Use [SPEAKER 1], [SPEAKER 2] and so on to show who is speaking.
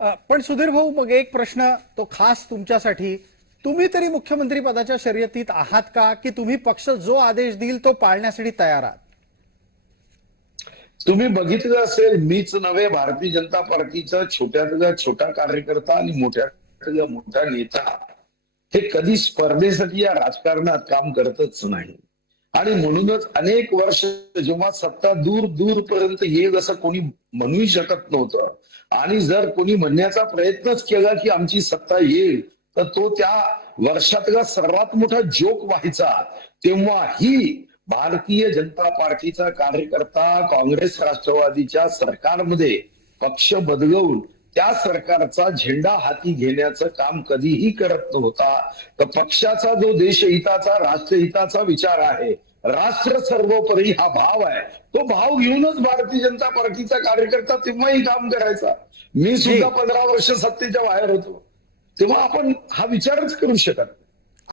[SPEAKER 1] पण सुधीर भाऊ मग एक प्रश्न तो खास तुमच्यासाठी. तुम्ही तरी मुख्यमंत्री पदाच्या शर्यतीत आहात का? की तुम्ही पक्ष जो आदेश देईल तो पाळण्यासाठी तयार आहात?
[SPEAKER 2] तुम्ही बघितलं असेल मीच नव्हे भारतीय जनता पार्टीचा छोट्यातला छोटा कार्यकर्ता आणि मोठ्यातला मोठा नेता. हे कधी स्पर्धेसाठी या राजकारणात काम करतच नाही. आणि म्हणूनच अनेक वर्ष जेव्हा सत्ता दूर दूर पर्यंत येईल असं कोणी म्हणूही शकत नव्हतं. आणि जर कोणी म्हणण्याचा प्रयत्नच केला की आमची सत्ता येईल तर तो त्या वर्षातला सर्वात मोठा जोक व्हायचा. तेव्हा ही भारतीय जनता पार्टीचा कार्यकर्ता काँग्रेस राष्ट्रवादीच्या सरकारमध्ये पक्ष बदलवून त्या सरकारचा झेंडा हाती घेण्याचं काम कधीही करत नव्हता. तर पक्षाचा जो देशहिताचा राष्ट्रहिताचा विचार आहे राष्ट्र सर्वोपरी हा भाव आहे. तो भाव घेऊनच भारतीय जनता पार्टीचा कार्यकर्ता तेव्हाही काम करायचा. मी सुद्धा पंधरा वर्ष सत्तेच्या बाहेर होतो. तेव्हा आपण हा विचारच करू शकत नाही.